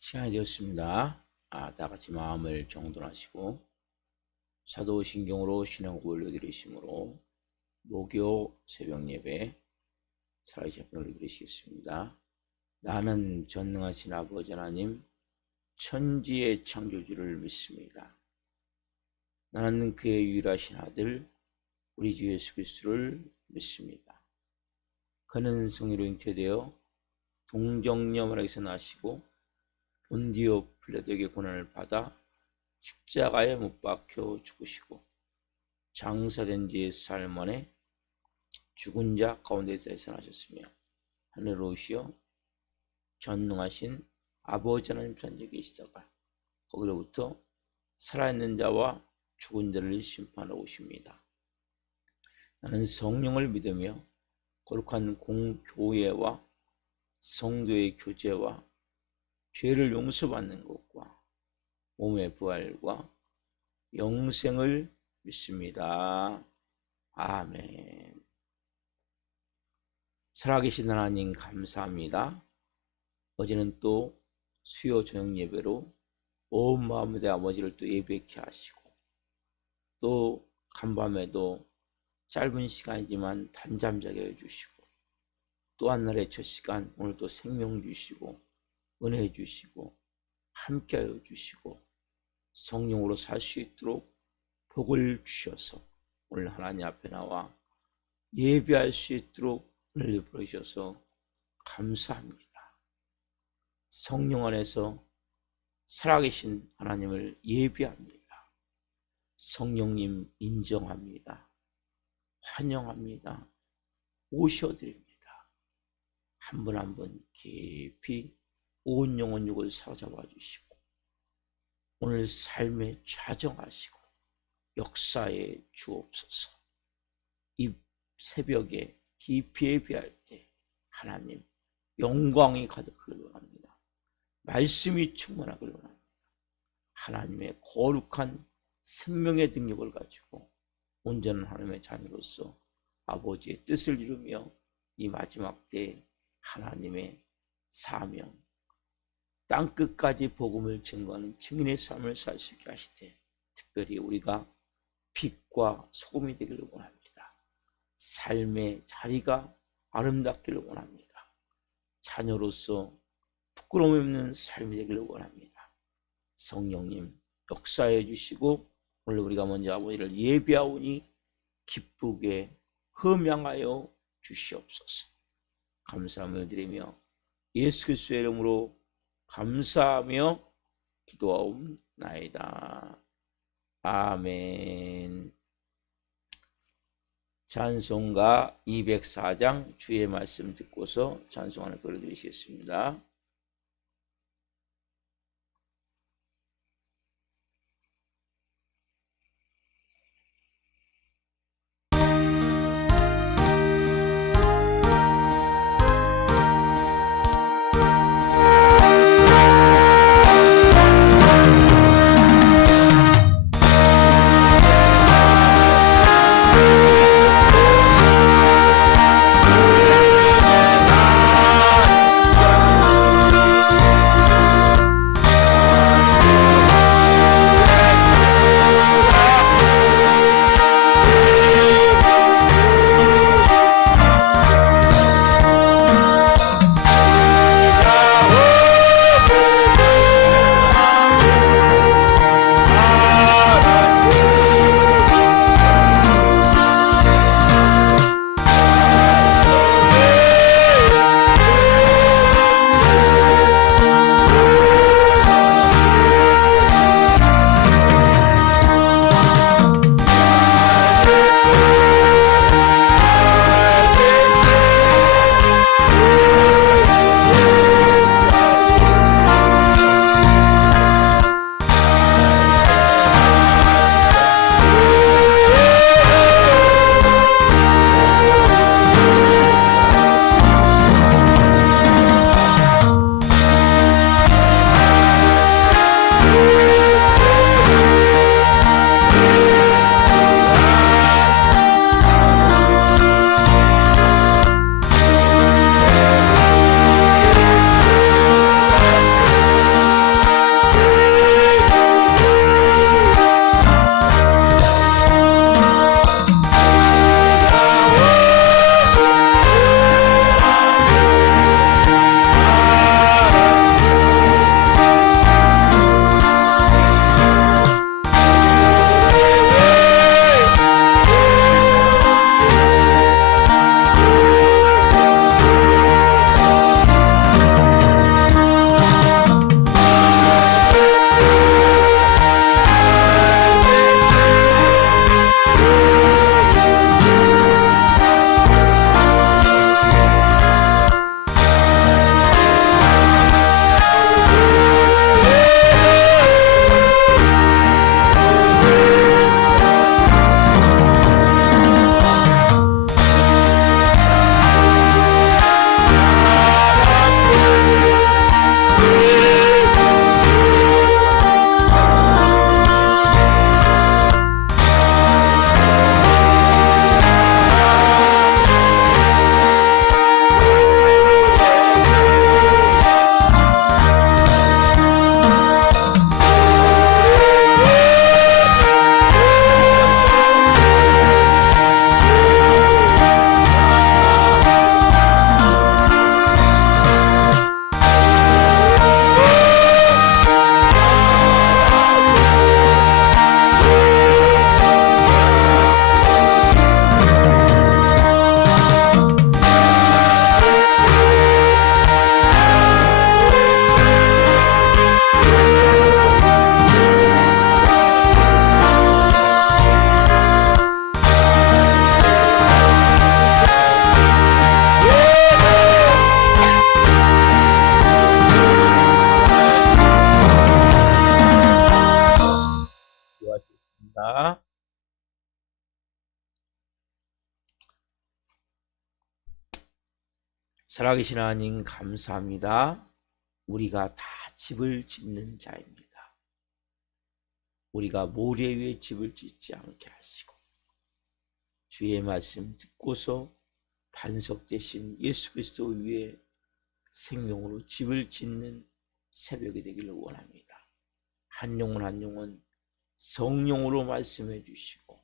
시간이 되었습니다. 다 같이 마음을 정돈하시고 사도신경으로 신앙 올려드리심으로 목요 새벽 예배 살아계신 하나님 올려드리시겠습니다. 나는 전능하신 아버지 하나님 천지의 창조주를 믿습니다. 나는 그의 유일하신 아들 우리 주 예수 그리스도를 믿습니다. 그는 성령으로 잉태되어 동정녀 마리아에서 나시고 본디오 빌라도에게 고난을 받아 십자가에 못 박혀 죽으시고 장사된 지 사흘 만에 죽은 자 가운데서 해산하셨으며 하늘로 오시어 전능하신 아버지 하나님 산적에 계시다가 거기로부터 살아있는 자와 죽은 자를 심판하러 오십니다. 나는 성령을 믿으며 거룩한 공교회와 성도의 교제와 죄를 용서받는 것과 몸의 부활과 영생을 믿습니다. 아멘. 살아계신 하나님 감사합니다. 어제는 또 수요 저녁 예배로 온 마음으로 내 아버지를 또 예배케 하시고 또 간밤에도 짧은 시간이지만 단잠자게 해주시고 또 한날의 첫 시간 오늘 또 생명 주시고 은혜 주시고 함께하여 주시고 성령으로 살 수 있도록 복을 주셔서 오늘 하나님 앞에 나와 예배할 수 있도록 은혜를 부어주셔서 감사합니다. 성령 안에서 살아계신 하나님을 예배합니다. 성령님 인정합니다. 환영합니다. 모셔드립니다. 한 분 한 분 깊이 온 영혼 육을 사로잡아 주시고 오늘 삶에 좌정하시고 역사에 주옵소서. 이 새벽에 깊이 예배할 때 하나님 영광이 가득하길 원합니다. 말씀이 충만하길 원합니다. 하나님의 거룩한 생명의 능력을 가지고 온전한 하나님의 자녀로서 아버지의 뜻을 이루며 이 마지막 때 하나님의 사명 땅끝까지 복음을 증거하는 증인의 삶을 살 수 있게 하실 때 특별히 우리가 빛과 소금이 되기를 원합니다. 삶의 자리가 아름답기를 원합니다. 자녀로서 부끄러움 없는 삶이 되기를 원합니다. 성령님 역사해 주시고 오늘 우리가 먼저 아버지를 예배하오니 기쁘게 흠양하여 주시옵소서. 감사함을 드리며 예수 그리스도의 이름으로 감사하며 기도하옵나이다. 아멘. 찬송가 204장 주의 말씀 듣고서 찬송하는 거를 드리시겠습니다. 살아계신 하나님 감사합니다. 우리가 다 집을 짓는 자입니다. 우리가 모래 위에 집을 짓지 않게 하시고 주의 말씀 듣고서 반석 되신 예수 그리스도 위에 생명으로 집을 짓는 새벽이 되기를 원합니다. 한 영혼 한 영혼 성령으로 말씀해 주시고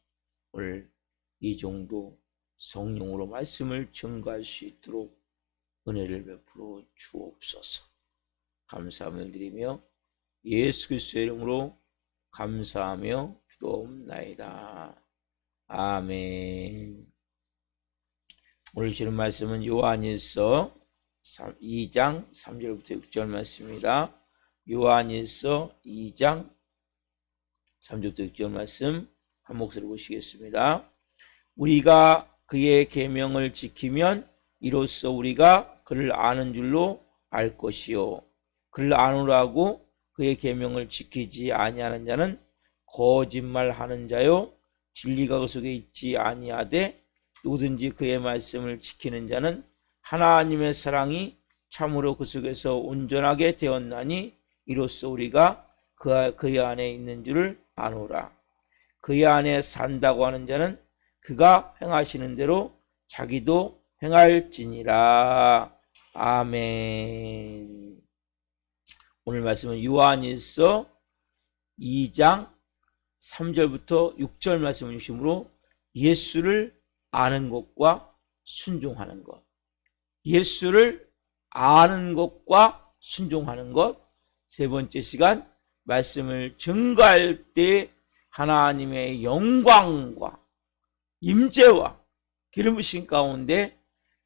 오늘 이 정도 성령으로 말씀을 증거할 수 있도록 은혜를 베풀어 주옵소서. 감사함을 드리며 예수 그리스도의 이름으로 감사하며 기도옵나이다. 아멘. 오늘 주는 말씀은 요한일서 2장 3절부터 6절 말씀입니다. 요한일서 2장 3절부터 6절 말씀 한 목소리로 보시겠습니다. 우리가 그의 계명을 지키면 이로써 우리가 그를 아는 줄로 알 것이요 그를 아노라고 그의 계명을 지키지 아니하는 자는 거짓말하는 자요 진리가 그 속에 있지 아니하되 누구든지 그의 말씀을 지키는 자는 하나님의 사랑이 참으로 그 속에서 온전하게 되었나니 이로써 우리가 그의 안에 있는 줄을 아노라. 그의 안에 산다고 하는 자는 그가 행하시는 대로 자기도 행할지니라. 아멘. 오늘 말씀은 요한일서 2장 3절부터 6절 말씀을 중심으로 예수를 아는 것과 순종하는 것, 예수를 아는 것과 순종하는 것. 세 번째 시간 말씀을 증거할 때 하나님의 영광과 임재와 기름 부으심 가운데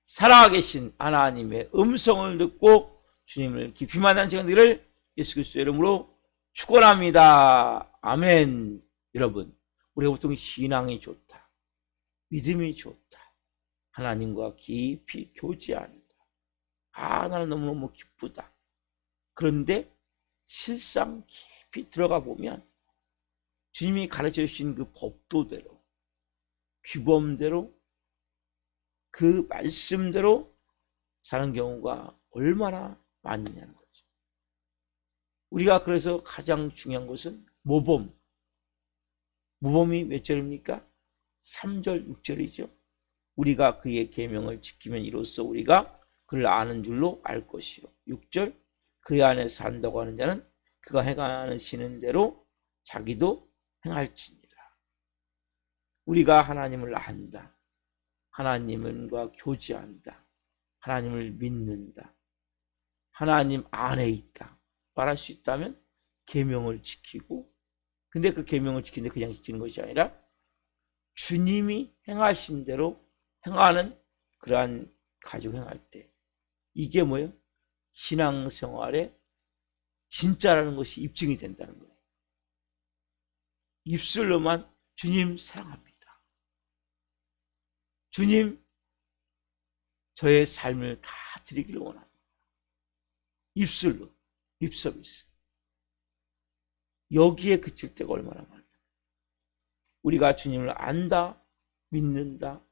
살아계신 하나님의 음성을 듣고 주님을 깊이 만난 시간들을 예수 그리스도의 이름으로 축원합니다. 아멘. 여러분, 우리가 보통 신앙이 좋다, 믿음이 좋다, 하나님과 깊이 교제한다, 나는 너무너무 기쁘다. 그런데 실상 깊이 들어가 보면 주님이 가르쳐 주신 그 법도대로, 규범대로, 그 말씀대로 사는 경우가 얼마나 많느냐는 거죠. 우리가 그래서 가장 중요한 것은 모범이 몇 절입니까? 3절, 6절이죠. 우리가 그의 계명을 지키면 이로써 우리가 그를 아는 줄로 알 것이요. 6절, 그의 안에 산다고 하는 자는 그가 행하시는 대로 자기도 행할지니라. 우리가 하나님을 안다, 하나님과 교제한다, 하나님을 믿는다, 하나님 안에 있다 말할 수 있다면 계명을 지키고, 근데 그 계명을 지키는데 그냥 지키는 것이 아니라 주님이 행하신 대로 행하는 그러한 가족 행할 때 이게 뭐예요? 신앙생활에 진짜라는 것이 입증이 된다는 거예요. 입술로만 주님 사랑합니다, 주님 저의 삶을 다 드리기를 원합니다, 입술로 립서비스, 여기에 그칠 때가 얼마나 많아요. 우리가 주님을 안다, 믿는다,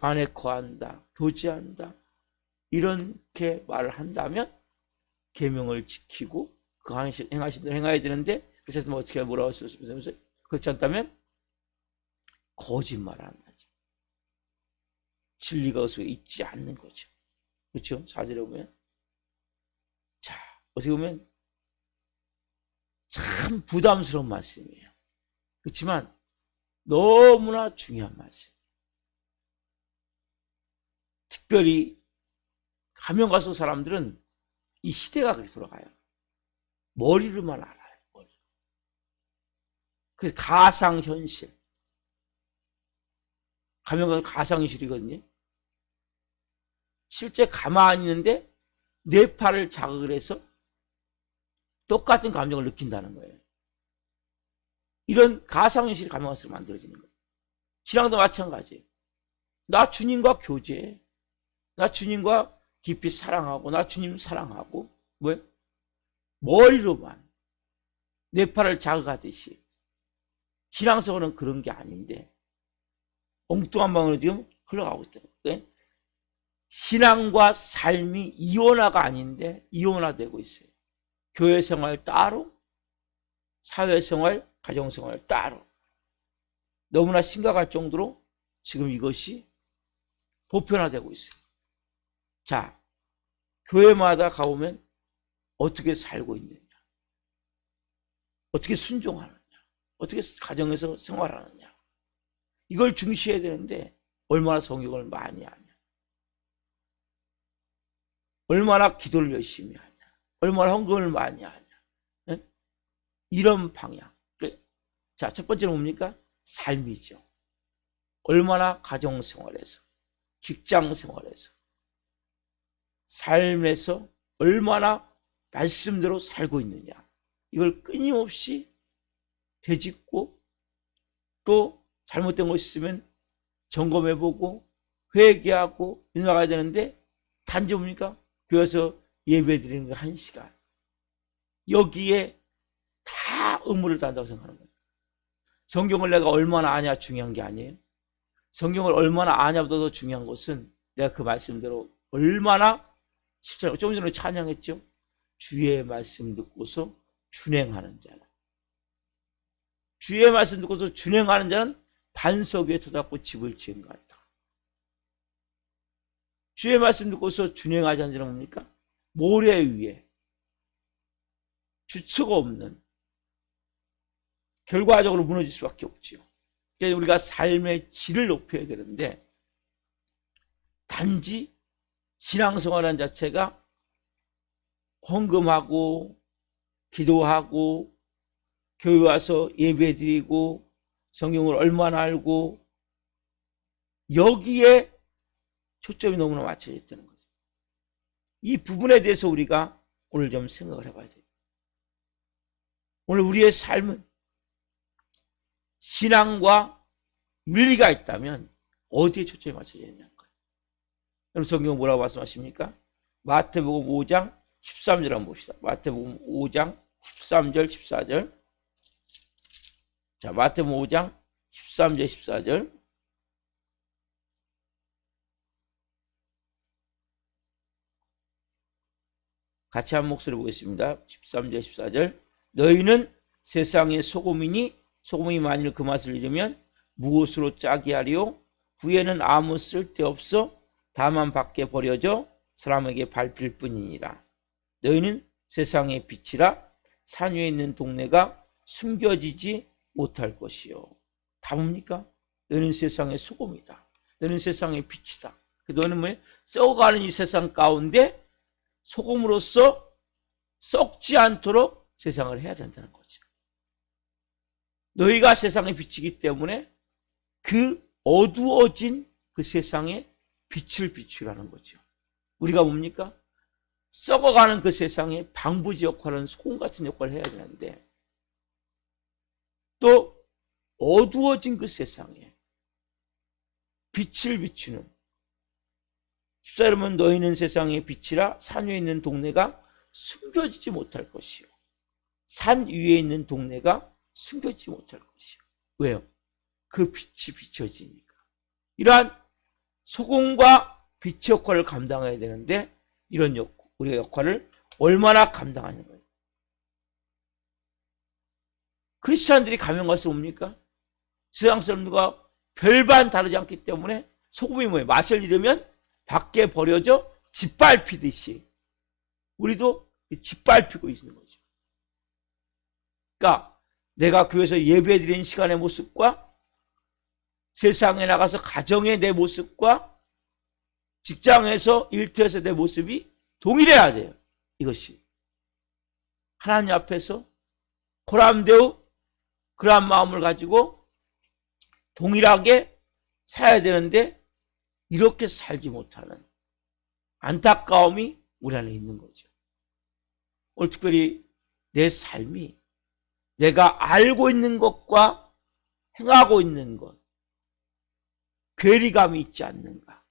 안에 거한다, 교제한다 이렇게 말을 한다면 계명을 지키고 그 행하신 대로 행해야 되는데, 그렇지 않으면 어떻게 뭐라고 했었으면서, 그렇지 않다면 거짓말을 한다, 진리가 그 속에 있지 않는 거죠. 그렇죠? 4절에 보면, 자, 어떻게 보면 참 부담스러운 말씀이에요. 그렇지만 너무나 중요한 말씀. 특별히 가면 갈수록 사람들은 이 시대가 그렇게 돌아가요. 머리로만 알아요. 머리. 그래서 가상현실. 가면 갈수록 가상현실이거든요. 실제 가만히 있는데 뇌파를 자극을 해서 똑같은 감정을 느낀다는 거예요. 이런 가상현실이 가면 갈수록 만들어지는 거예요. 신앙도 마찬가지예요. 나 주님과 교제해, 나 주님과 깊이 사랑하고, 나 주님 사랑하고, 뭐예요? 머리로만 뇌파를 자극하듯이. 신앙생활은 그런 게 아닌데 엉뚱한 방으로 지금 흘러가고 있다는 거예요. 신앙과 삶이 이원화가 아닌데 이원화되고 있어요. 교회 생활 따로, 사회생활, 가정생활 따로. 너무나 심각할 정도로 지금 이것이 보편화되고 있어요. 자, 교회마다 가보면 어떻게 살고 있느냐, 어떻게 순종하느냐, 어떻게 가정에서 생활하느냐, 이걸 중시해야 되는데 얼마나 성경을 많이 하냐, 얼마나 기도를 열심히 하냐, 얼마나 헌금을 많이 하냐, 네? 이런 방향. 자, 첫 번째는 뭡니까? 삶이죠. 얼마나 가정생활에서, 직장생활에서, 삶에서 얼마나 말씀대로 살고 있느냐, 이걸 끊임없이 되짚고 또 잘못된 것 있으면 점검해보고 회개하고 나가야 되는데 단지 뭡니까? 교회에서 예배드리는 거 1시간, 여기에 다 의무를 다한다고 생각하는 거예요. 성경을 내가 얼마나 아냐 중요한 게 아니에요. 성경을 얼마나 아냐보다 더 중요한 것은 내가 그 말씀대로 얼마나 실천. 좀 전에 찬양했죠. 주의 말씀 듣고서 준행하는 자는, 주의 말씀 듣고서 준행하는 자는 반석 위에 터닫고 집을 지은 것 같다. 주의 말씀 듣고서 준행하지 않는 자는 뭡니까? 모래 위에 주체가 없는, 결과적으로 무너질 수밖에 없지요. 그래서 우리가 삶의 질을 높여야 되는데 단지 신앙생활하는 자체가 헌금하고 기도하고 교회 와서 예배드리고 성경을 얼마나 알고 여기에 초점이 너무나 맞춰져 있다는 거죠. 이 부분에 대해서 우리가 오늘 좀 생각을 해봐야 돼요. 오늘 우리의 삶은 신앙과 윤리가 있다면 어디에 초점이 맞춰져 있냐는 거예요. 여러분 성경은 뭐라고 말씀하십니까? 마태복음 5장 13절 한번 봅시다. 마태복음 5장 13절 14절. 자, 마태복음 5장 13절 14절. 같이 한 목소리 보겠습니다. 13절 14절. 너희는 세상의 소금이니 소금이 만일 그 맛을 잃으면 무엇으로 짜게 하리요? 후에는 아무 쓸데없어 다만 밖에 버려져 사람에게 밟힐 뿐이니라. 너희는 세상의 빛이라. 산 위에 있는 동네가 숨겨지지 못할 것이요. 다 뭡니까? 너희는 세상의 소금이다. 너희는 세상의 빛이다. 너희는 뭐 썩어가는 이 세상 가운데 소금으로서 썩지 않도록 세상을 해야 된다는 거죠. 너희가 세상의 빛이기 때문에 그 어두워진 그 세상에 빛을 비추라는 거죠. 우리가 뭡니까? 썩어가는 그 세상에 방부제 역할은 소금 같은 역할을 해야 되는데 또 어두워진 그 세상에 빛을 비추는, 14절은 너희는 세상의 빛이라. 산 위에 있는 동네가 숨겨지지 못할 것이요. 산 위에 있는 동네가 숨겨지지 못할 것이요. 왜요? 그 빛이 비춰지니까. 이러한 소금과 빛의 역할을 감당해야 되는데 이런 우리가 역할을 얼마나 감당하는 거예요. 크리스찬들이 가면 가서 뭡니까? 세상 사람들과 별반 다르지 않기 때문에 소금이 뭐예요? 맛을 잃으면 밖에 버려져 짓밟히듯이 우리도 짓밟히고 있는 거죠. 그러니까 내가 교회에서 예배드리는 시간의 모습과 세상에 나가서 가정의 내 모습과 직장에서 일터에서 내 모습이 동일해야 돼요. 이것이 하나님 앞에서 고람되우 그러한 마음을 가지고 동일하게 살아야 되는데 이렇게 살지 못하는 안타까움이 우리 안에 있는 거죠. 오늘 특별히 내 삶이 내가 알고 있는 것과 행하고 있는 것, 괴리감이 있지 않는가.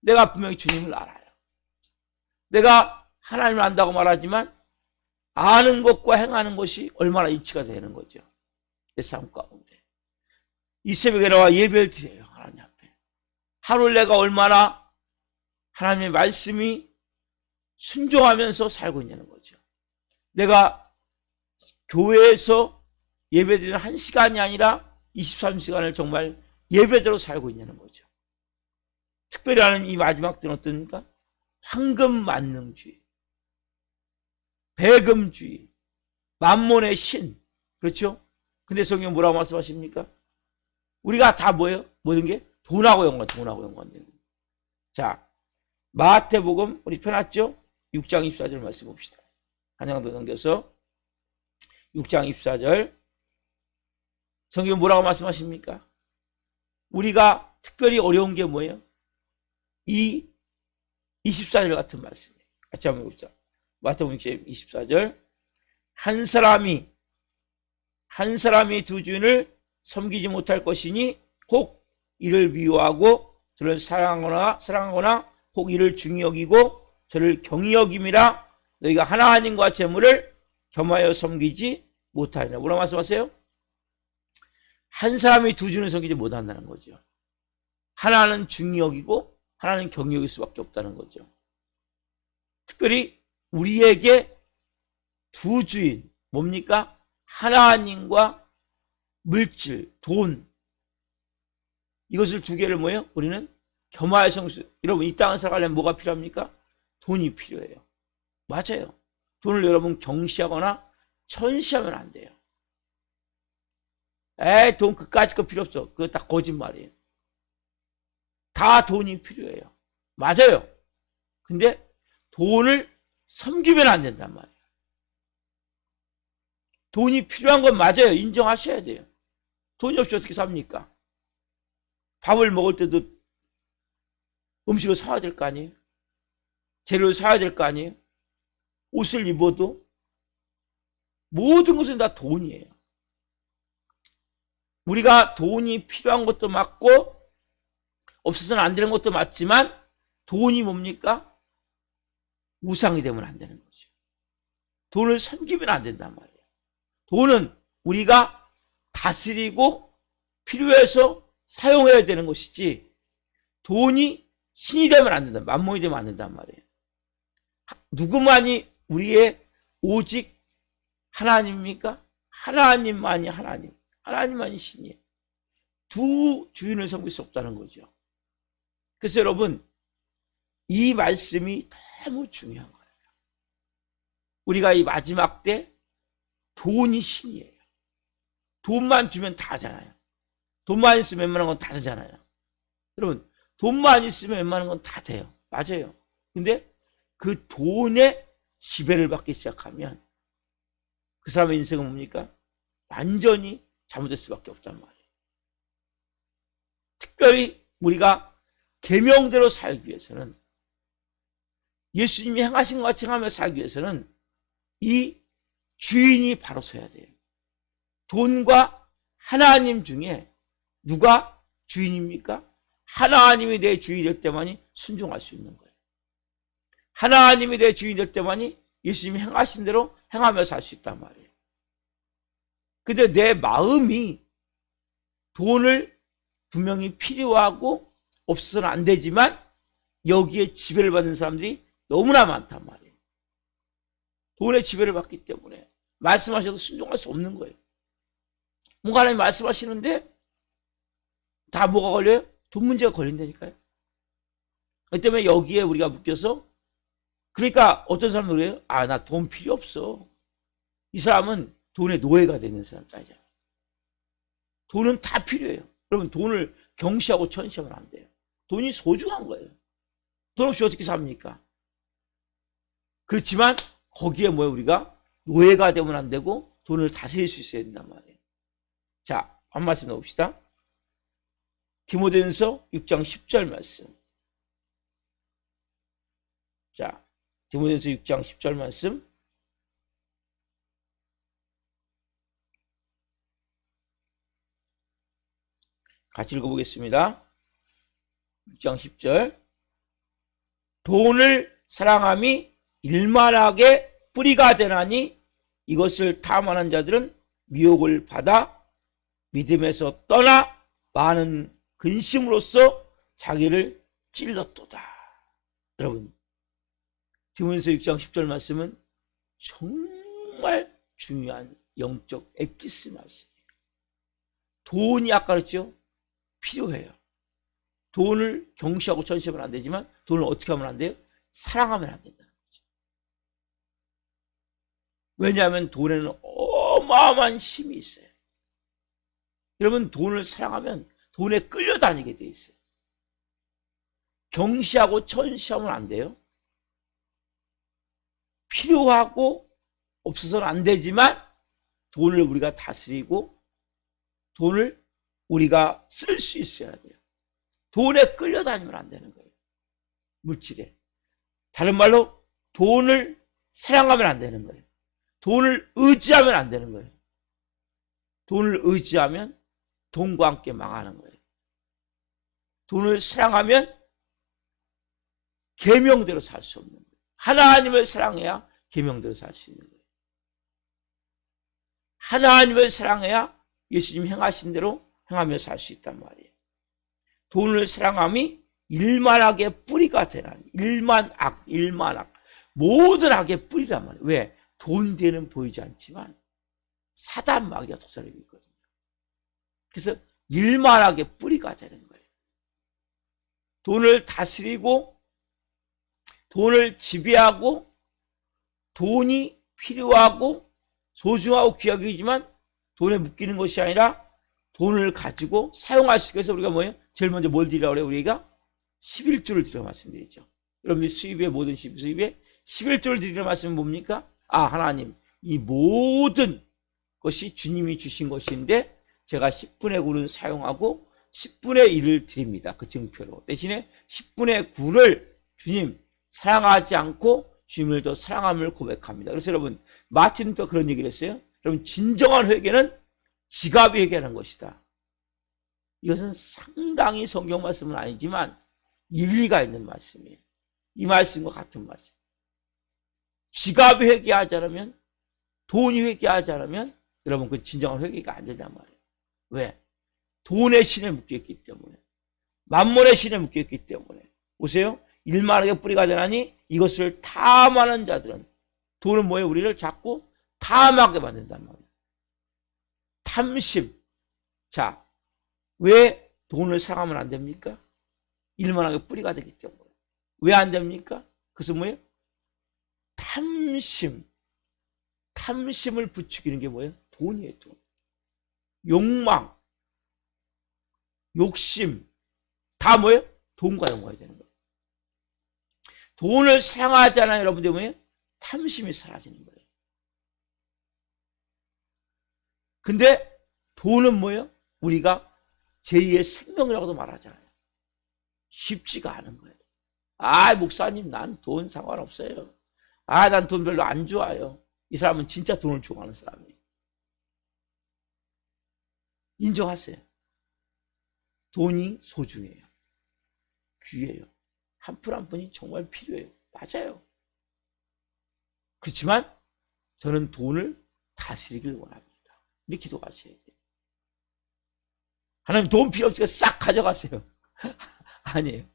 내가 분명히 주님을 알아요. 내가 하나님을 안다고 말하지만 아는 것과 행하는 것이 얼마나 일치가 되는 거죠. 내 삶 가운데. 이 새벽에 나와 예배를 드려요. 하나님 앞에. 하루 내가 얼마나 하나님의 말씀이 순종하면서 살고 있냐는 거죠. 내가 교회에서 예배드리는 1시간이 아니라 23시간을 정말 예배대로 살고 있냐는 거죠. 특별히 하는 이 마지막 때는 어떻습니까? 황금 만능주의, 배금주의, 만몬의 신. 그렇죠? 근데 성경 뭐라고 말씀하십니까? 우리가 다 뭐예요? 모든 게 돈하고 연관돼요. 자, 마태복음 우리 펴놨죠? 6장 24절 말씀 봅시다. 한 장 더 넘겨서 6장 24절. 성경 뭐라고 말씀하십니까? 우리가 특별히 어려운 게 뭐예요? 이 24절 같은 말씀이에요. 같이 한번 봅시다. 마태복음 24절. 한 사람이 두 주인을 섬기지 못할 것이니 혹 이를 미워하고 저를 사랑하거나 혹 이를 중히 여기고 저를 경히 여김이라. 너희가 하나님과 재물을 겸하여 섬기지 못하리라. 뭐라고 말씀하세요? 한 사람이 두 주인을 섬기지 못한다는 거죠. 하나는 중히 여기고 하나는 경히 여길 수밖에 없다는 거죠. 특별히 우리에게 두 주인 뭡니까? 하나님과 물질, 돈, 이것을 두 개를 뭐예요? 우리는 겸하여 섬기수. 여러분, 이 땅을 살아가려면 뭐가 필요합니까? 돈이 필요해요. 맞아요. 돈을 여러분 경시하거나 천시하면 안 돼요. 돈 그까짓 거 필요 없어. 그거 다 거짓말이에요. 다 돈이 필요해요. 맞아요. 근데 돈을 섬기면 안 된단 말이에요. 돈이 필요한 건 맞아요. 인정하셔야 돼요. 돈이 없이 어떻게 삽니까? 밥을 먹을 때도 음식을 사야 될 거 아니에요? 재료를 사야 될 거 아니에요? 옷을 입어도 모든 것은 다 돈이에요. 우리가 돈이 필요한 것도 맞고 없어서는 안 되는 것도 맞지만 돈이 뭡니까? 우상이 되면 안 되는 거죠. 돈을 섬기면 안 된단 말이에요. 돈은 우리가 다스리고 필요해서 사용해야 되는 것이지 돈이 신이 되면 안 된다. 만몬이 되면 안 된단 말이에요. 누구만이 우리의 오직 하나님입니까? 하나님만이 하나님. 하나님만이 신이에요. 두 주인을 섬길 수 없다는 거죠. 그래서 여러분, 이 말씀이 너무 중요한 거예요. 우리가 이 마지막 때 돈이 신이에요. 돈만 주면 다잖아요. 돈만 있으면 웬만한 건 다 되잖아요. 여러분, 돈만 있으면 웬만한 건 다 돼요. 맞아요. 근데 그 돈에 지배를 받기 시작하면 그 사람의 인생은 뭡니까? 완전히 잘못될 수밖에 없단 말이에요. 특별히 우리가 계명대로 살기 위해서는, 예수님이 행하신 것 같이 하며 살기 위해서는 이 주인이 바로 서야 돼요. 돈과 하나님 중에 누가 주인입니까? 하나님이 내 주인이 될 때만이 순종할 수 있는 거예요. 하나님이 내 주인이 될 때만이 예수님이 행하신 대로 행하며 살 수 있단 말이에요. 근데 내 마음이 돈을 분명히 필요하고 없어서는 안 되지만 여기에 지배를 받는 사람들이 너무나 많단 말이에요. 돈의 지배를 받기 때문에 말씀하셔도 순종할 수 없는 거예요. 뭔가 하나님 말씀하시는데 다 뭐가 걸려요? 돈 문제가 걸린다니까요. 그 때문에 여기에 우리가 묶여서, 그러니까 어떤 사람은 그래요? 아, 나 돈 필요 없어. 이 사람은 돈의 노예가 되는 사람이잖아요. 돈은 다 필요해요. 여러분, 돈을 경시하고 천시하면 안 돼요. 돈이 소중한 거예요. 돈 없이 어떻게 삽니까? 그렇지만 거기에 뭐예요? 우리가 노예가 되면 안 되고 돈을 다스릴 수 있어야 된단 말이에요. 자, 한 말씀 넣읍시다. 디모데전서 6장 10절 말씀. 자, 디모데전서 6장 10절 말씀. 같이 읽어보겠습니다. 6장 10절. 돈을 사랑함이 일만하게 뿌리가 되나니 이것을 탐하는 자들은 미혹을 받아 믿음에서 떠나 많은 근심으로써 자기를 찔렀도다. 여러분, 디모데전서 6장 10절 말씀은 정말 중요한 영적 엑기스 말씀이에요. 돈이 아까 그랬죠? 필요해요. 돈을 경시하고 천시하면 안 되지만 돈을 어떻게 하면 안 돼요? 사랑하면 안 된다는 거죠. 왜냐하면 돈에는 어마어마한 힘이 있어요. 여러분, 돈을 사랑하면 돈에 끌려다니게 돼 있어요. 경시하고 천시하면 안 돼요. 필요하고 없어서는 안 되지만 돈을 우리가 다스리고 돈을 우리가 쓸 수 있어야 돼요. 돈에 끌려다니면 안 되는 거예요. 물질에. 다른 말로 돈을 사랑하면 안 되는 거예요. 돈을 의지하면 안 되는 거예요. 돈을 의지하면 돈과 함께 망하는 거예요. 돈을 사랑하면 계명대로 살 수 없는 거예요. 하나님을 사랑해야 계명대로 살 수 있는 거예요. 하나님을 사랑해야 예수님 행하신 대로 행하며 살 수 있단 말이에요. 돈을 사랑함이 일만악의 뿌리가 되나니. 일만악. 모든 악의 뿌리란 말이에요. 왜? 돈 뒤에는 보이지 않지만 사단 마귀가 도사리고 있거든요. 그래서 일만악의 뿌리가 되는 거예요. 돈을 다스리고 돈을 지배하고 돈이 필요하고 소중하고 귀하기지만 돈에 묶이는 것이 아니라 돈을 가지고 사용할 수 있게 해서 우리가 뭐예요? 제일 먼저 뭘 드리라고 그래요? 우리가 11조를 드리라고 말씀드리죠. 여러분들 수입에 모든 수입에 11조를 드리라는 말씀은 뭡니까? 아, 하나님, 이 모든 것이 주님이 주신 것인데 제가 10분의 9는 사용하고 10분의 1을 드립니다. 그 증표로. 대신에 10분의 9를 주님 사랑하지 않고 주님을 더 사랑함을 고백합니다. 그래서 여러분, 마틴은 또 그런 얘기를 했어요. 여러분, 진정한 회개는 지갑이 회개하는 것이다. 이것은 상당히 성경 말씀은 아니지만 일리가 있는 말씀이에요. 이 말씀과 같은 말씀. 지갑이 회개하지 않으면, 돈이 회개하지 않으면 여러분, 그 진정한 회개가 안 된단 말이에요. 왜? 돈의 신에 묶여있기 때문에, 만몬의 신에 묶여있기 때문에. 보세요. 일만하게 뿌리가 되나니 이것을 탐하는 자들은, 돈은 뭐예요? 우리를 자꾸 탐하게 만든단 말이에요. 탐심. 자, 왜 돈을 사랑하면 안 됩니까? 일만하게 뿌리가 되기 때문에. 왜 안 됩니까? 그래서 뭐예요? 탐심. 탐심을 부추기는 게 뭐예요? 돈이에요, 돈. 욕망, 욕심, 다 뭐예요? 돈과 연관이 되는 거예요. 돈을 사랑하지 않아요, 여러분들 뭐예요? 탐심이 사라지는 거예요. 근데 돈은 뭐예요? 우리가 제2의 생명이라고도 말하잖아요. 쉽지가 않은 거예요. 아, 목사님, 난 돈 상관없어요. 아, 난 돈 별로 안 좋아요. 이 사람은 진짜 돈을 좋아하는 사람이에요. 인정하세요. 돈이 소중해요. 귀해요. 한 푼 한 푼이 정말 필요해요. 맞아요. 그렇지만 저는 돈을 다스리길 원합니다. 이렇게 기도하셔야 돼요. 하나님, 돈 필요 없으니까 싹 가져가세요. 아니에요.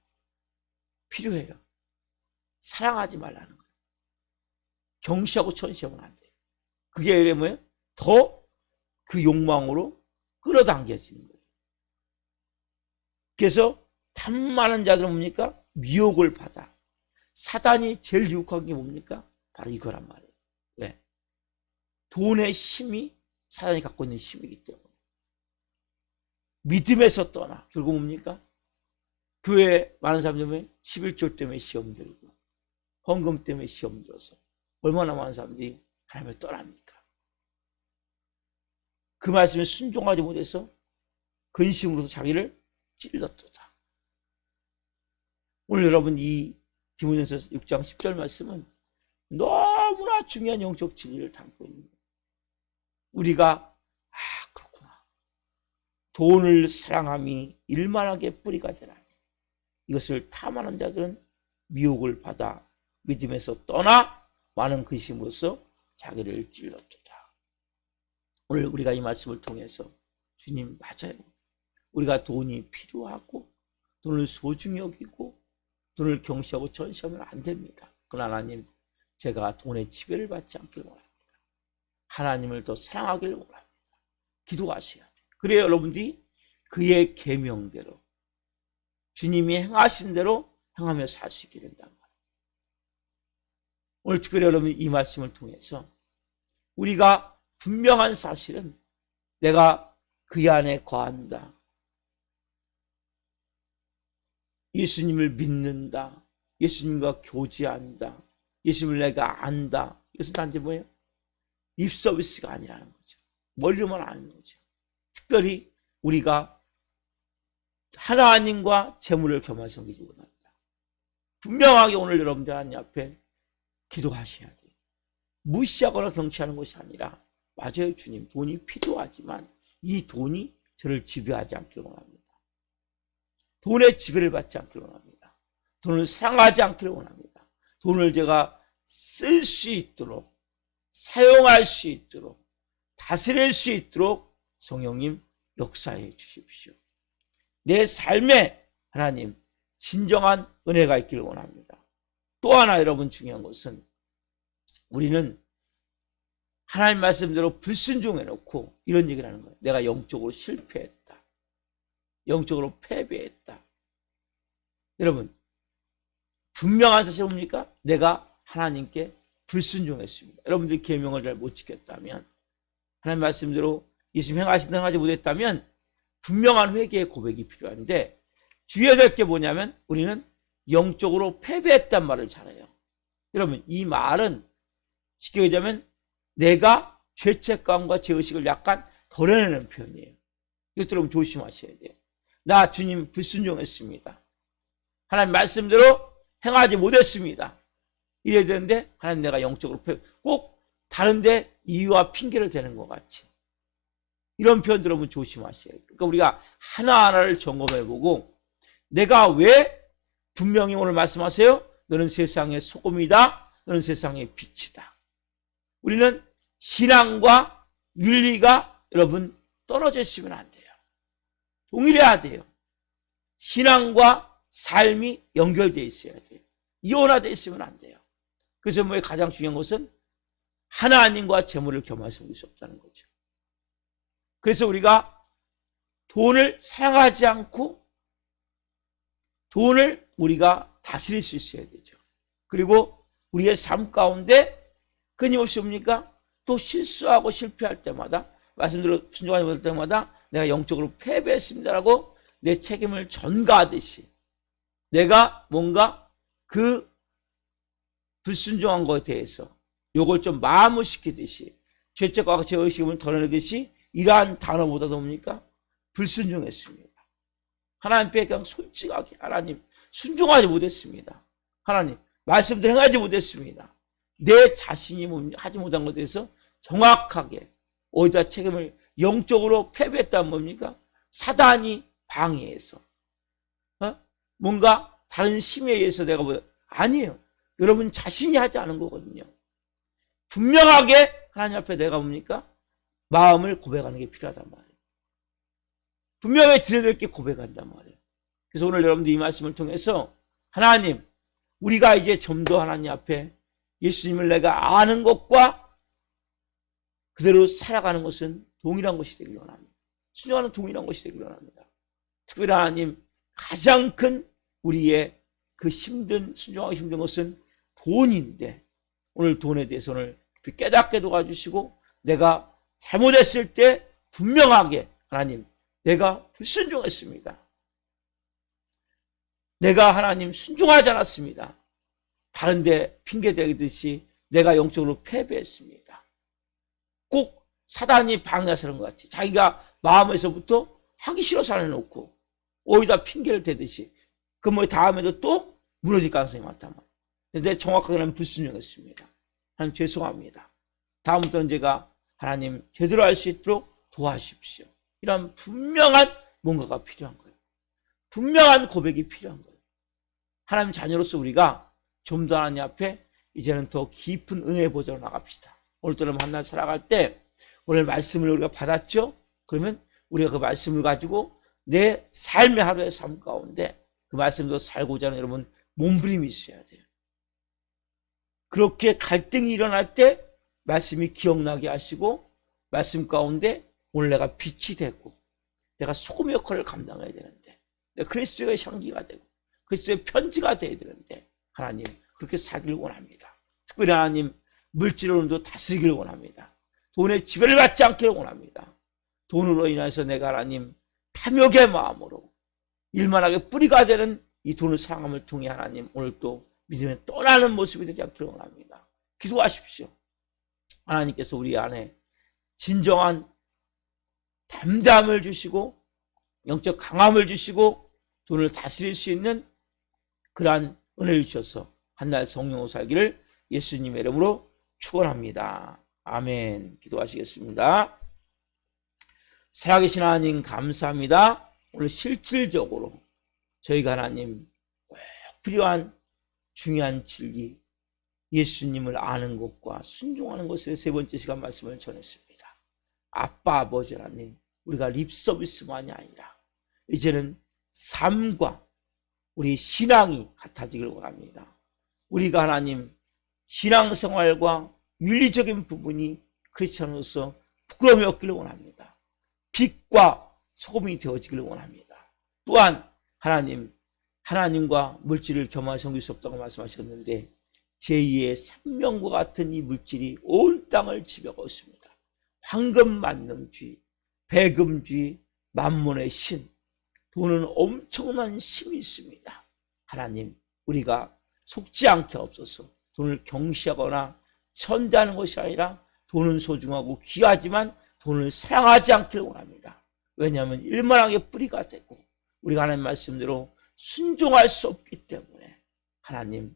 필요해요. 사랑하지 말라는 거예요. 경시하고 천시하면 안 돼요. 그게 뭐예요? 더 그 욕망으로 끌어당겨지는 거예요. 그래서 탐 많은 자들은 뭡니까? 미혹을 받아. 사단이 제일 유혹한 게 뭡니까? 바로 이거란 말이에요. 왜? 돈의 힘이 사단이 갖고 있는 힘이기 때문에. 믿음에서 떠나. 결국 뭡니까? 교회 많은 사람들이 11조 때문에 시험 들고 헌금 때문에 시험 들어서 얼마나 많은 사람들이 하나님을 떠납니까? 그 말씀에 순종하지 못해서 근심으로서 자기를 찔렀도다. 오늘 여러분, 이 디모데전서 6장 10절 말씀은 너무나 중요한 영적 진리를 담고 있는 거예요. 우리가 그렇구나. 돈을 사랑함이 일만하게 뿌리가 되나니 이것을 탐하는 자들은 미혹을 받아 믿음에서 떠나 많은 근심으로써 자기를 찔렀도다. 오늘 우리가 이 말씀을 통해서 주님, 맞아요. 우리가 돈이 필요하고 돈을 소중히 여기고 돈을 경시하고 전시하면 안 됩니다. 그러나 하나님, 제가 돈의 지배를 받지 않길 원합니다. 하나님을 더 사랑하길 원합니다. 기도하셔야 돼요. 그래야 여러분들이 그의 계명대로 주님이 행하신 대로 행하며 살 수 있게 된단 말이에요. 오늘 특별히 여러분 이 말씀을 통해서 우리가 분명한 사실은 내가 그 안에 거한다, 예수님을 믿는다, 예수님과 교제한다, 예수님을 내가 안다. 이것은 단지 뭐예요? 립서비스가 아니라는 거죠. 멀리만 아는 거죠. 특별히 우리가 하나님과 재물을 겸하여 섬기기 원합니다. 분명하게 오늘 여러분들 하나님 앞에 기도하셔야 돼요. 무시하거나 경치하는 것이 아니라, 맞아요, 주님, 돈이 필요하지만 이 돈이 저를 지배하지 않기를 원합니다. 돈의 지배를 받지 않기를 원합니다. 돈을 사랑하지 않기를 원합니다. 돈을 제가 쓸 수 있도록, 사용할 수 있도록, 다스릴 수 있도록 성령님 역사해 주십시오. 내 삶에 하나님 진정한 은혜가 있기를 원합니다. 또 하나 여러분 중요한 것은, 우리는 하나님 말씀대로 불순종해 놓고 이런 얘기를 하는 거예요. 내가 영적으로 실패했다, 영적으로 패배했다. 여러분, 분명한 사실이 뭡니까? 내가 하나님께 불순종했습니다. 여러분들이 계명을 잘 못 지켰다면, 하나님 말씀대로 예수님 행하신 등 하지 못했다면 분명한 회개의 고백이 필요한데, 주의해야 될 게 뭐냐면 우리는 영적으로 패배했단 말을 잘해요. 여러분, 이 말은 쉽게 얘기하면 내가 죄책감과 죄의식을 약간 덜어내는 표현이에요. 이것도 여러분 조심하셔야 돼요. 나 주님 불순종했습니다, 하나님 말씀대로 행하지 못했습니다, 이래야 되는데 하나님 내가 영적으로 꼭 다른데 이유와 핑계를 대는 것 같이, 이런 표현들 여러분 조심하셔야 돼요. 그러니까 우리가 하나하나를 점검해보고, 내가 왜, 분명히 오늘 말씀하세요, 너는 세상의 소금이다, 너는 세상의 빛이다. 우리는 신앙과 윤리가 여러분 떨어져 있으면 안 돼요. 동일해야 돼요. 신앙과 삶이 연결되어 있어야 돼요. 이혼화되어 있으면 안 돼요. 그래서 뭐 가장 중요한 것은 하나님과 재물을 겸하여 섬길 수 없다는 거죠. 그래서 우리가 돈을 사용하지 않고 돈을 우리가 다스릴 수 있어야 되죠. 그리고 우리의 삶 가운데 끊임없이 뭡니까? 또 실수하고 실패할 때마다, 말씀대로 순종하지 못할 때마다 내가 영적으로 패배했습니다라고 내 책임을 전가하듯이, 내가 뭔가 그 불순종한 것에 대해서 요걸 좀 마음을 시키듯이, 죄책과 죄의식을 덜어내듯이, 이러한 단어보다도 뭡니까? 불순종했습니다. 하나님께 그냥 솔직하게, 하나님 순종하지 못했습니다, 하나님 말씀대로 행하지 못했습니다, 내 자신이 하지 못한 것에 대해서 정확하게 어디다 책임을, 영적으로 패배했다면 뭡니까? 사단이 방해해서, 뭔가 다른 힘에 의해서 내가 아니에요. 여러분 자신이 하지 않은 거거든요. 분명하게 하나님 앞에 내가 뭡니까? 마음을 고백하는 게 필요하단 말이에요. 분명히 드려야 될 게 고백한단 말이에요. 그래서 오늘 여러분들 이 말씀을 통해서, 하나님, 우리가 이제 좀 더 하나님 앞에 예수님을 내가 아는 것과 그대로 살아가는 것은 동일한 것이 되길 원합니다. 순종하는 동일한 것이 되길 원합니다. 특별히 하나님, 가장 큰 우리의 그 순종하기 힘든 것은 돈인데, 오늘 돈에 대해서 오늘 깨닫게 도와주시고, 내가 잘못했을 때 분명하게, 하나님 내가 불순종했습니다, 내가 하나님 순종하지 않았습니다, 다른데 핑계대듯이 내가 영적으로 패배했습니다, 꼭 사단이 방해하는 것 같이 자기가 마음에서부터 하기 싫어서 안 해놓고 어디다 핑계를 대듯이, 그 뭐 다음에도 또 무너질 가능성이 많단 말이에요. 근데 정확하게 하면 불순종했습니다, 하나님 죄송합니다, 다음부터는 제가 하나님 제대로 할 수 있도록 도와주십시오. 이런 분명한 뭔가가 필요한 거예요. 분명한 고백이 필요한 거예요. 하나님 자녀로서 우리가 좀 더 하나님 앞에 이제는 더 깊은 은혜의 보좌로 나갑시다. 오늘처럼 한 날 살아갈 때, 오늘 말씀을 우리가 받았죠? 그러면 우리가 그 말씀을 가지고 내 삶의 하루의 삶 가운데 그 말씀도 살고자 하는 여러분 몸부림이 있어야 돼요. 그렇게 갈등이 일어날 때 말씀이 기억나게 하시고 말씀 가운데 오늘 내가 빛이 되고 내가 소금 역할을 감당해야 되는데 내가 그리스도의 향기가 되고 그리스도의 편지가 되어야 되는데 하나님 그렇게 살기를 원합니다. 특별히 하나님 물질로도 다스리기를 원합니다. 돈에 지배를 받지 않기를 원합니다. 돈으로 인해서 내가 하나님 탐욕의 마음으로 일만하게 뿌리가 되는 이 돈을 사용함을 통해 하나님 오늘 또 믿음에 떠나는 모습이 되지 않기를 원합니다. 기도하십시오. 하나님께서 우리 안에 진정한 담담을 주시고 영적 강함을 주시고 돈을 다스릴 수 있는 그러한 은혜를 주셔서 한날 성령으로 살기를 예수님의 이름으로 축원합니다. 아멘. 기도하시겠습니다. 살아계신 하나님 감사합니다. 오늘 실질적으로 저희가 하나님 꼭 필요한 중요한 진리 예수님을 아는 것과 순종하는 것에 세 번째 시간 말씀을 전했습니다. 아빠 아버지 하나님 우리가 립서비스만이 아니라 이제는 삶과 우리 신앙이 같아지길 원합니다. 우리가 하나님 신앙생활과 윤리적인 부분이 크리스천으로서 부끄러움이 없기를 원합니다. 빛과 소금이 되어지기를 원합니다. 또한 하나님과 물질을 겸하여 섬길 수 없다고 말씀하셨는데 제2의 생명과 같은 이 물질이 온 땅을 지배하고 있습니다. 황금 만능주의, 배금주의, 만몬의 신, 돈은 엄청난 힘이 있습니다. 하나님 우리가 속지 않게 없어서 돈을 경시하거나 천대하는 것이 아니라 돈은 소중하고 귀하지만 돈을 사랑하지 않기를 원합니다. 왜냐하면 일만하게 뿌리가 되고 우리가 하나님 말씀대로 순종할 수 없기 때문에 하나님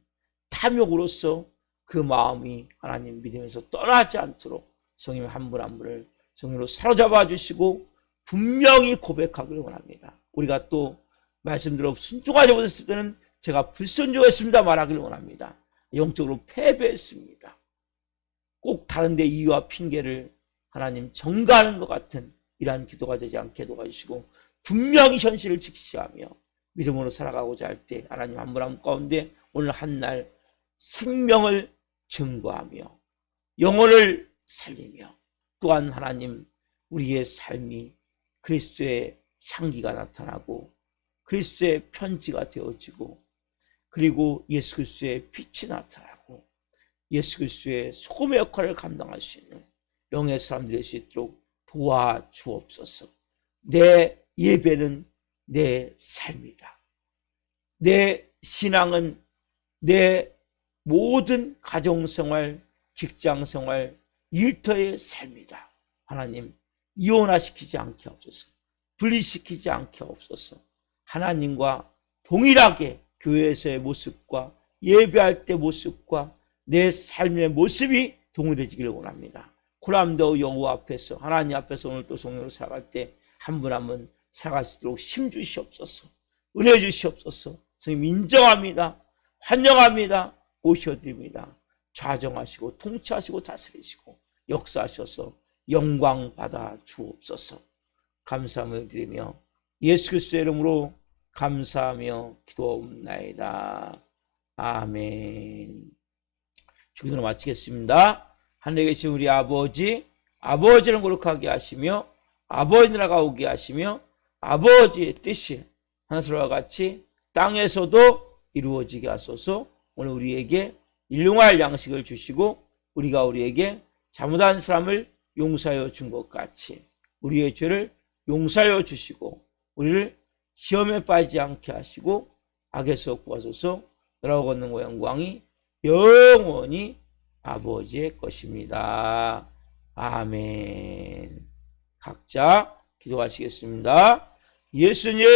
탐욕으로서 그 마음이 하나님 믿음에서 떠나지 않도록 성령 한 분 한 분을 성령으로 사로잡아 주시고 분명히 고백하기를 원합니다. 우리가 또 말씀대로 순종하지 못했을 때는 제가 불순종했습니다 말하기를 원합니다. 영적으로 패배했습니다. 꼭 다른 데 이유와 핑계를 하나님 정가하는 것 같은 이러한 기도가 되지 않게 도와주시고 분명히 현실을 직시하며 믿음으로 살아가고자 할 때 하나님 한 분 한 분 가운데 오늘 한날 생명을 증거하며 영혼을 살리며 또한 하나님 우리의 삶이 그리스도의 향기가 나타나고 그리스도의 편지가 되어지고 그리고 예수 그리스도의 빛이 나타나고 예수 그리스도의 소금의 역할을 감당할 수 있는 영의 사람들이 될 수 있도록 도와주옵소서. 내 예배는 내 삶이다. 내 신앙은 내 모든 가정생활, 직장생활, 일터의 삶이다. 하나님 이혼화시키지 않게 없어서 분리시키지 않게 없어서 하나님과 동일하게 교회에서의 모습과 예배할 때 모습과 내 삶의 모습이 동일해지기를 원합니다. 고람도 여호와 앞에서 하나님 앞에서 오늘 또 성령으로 살아갈 때 한 분 한 분 살아갈 수 있도록 힘 주시옵소서. 은혜 주시옵소서. 성님 인정합니다. 환영합니다. 모셔드립니다. 좌정하시고 통치하시고 다스리시고 역사하셔서 영광 받아 주옵소서. 감사함을 드리며 예수 그리스도의 이름으로 감사하며 기도옵나이다. 아멘. 주기도를 마치겠습니다. 하늘에 계신 우리 아버지, 아버지를 거룩하게 하시며 아버지 나라가 오게 하시며 아버지의 뜻이 하늘과 같이 땅에서도 이루어지게 하소서. 오늘 우리에게 일용할 양식을 주시고 우리가 우리에게 잘못한 사람을 용서하여 준 것 같이 우리의 죄를 용서하여 주시고 우리를 시험에 빠지지 않게 하시고 악에서 구하소서. 나라와 권능과 영광이 영원히 아버지의 것입니다. 아멘. 각자 기도하시겠습니다. 예수님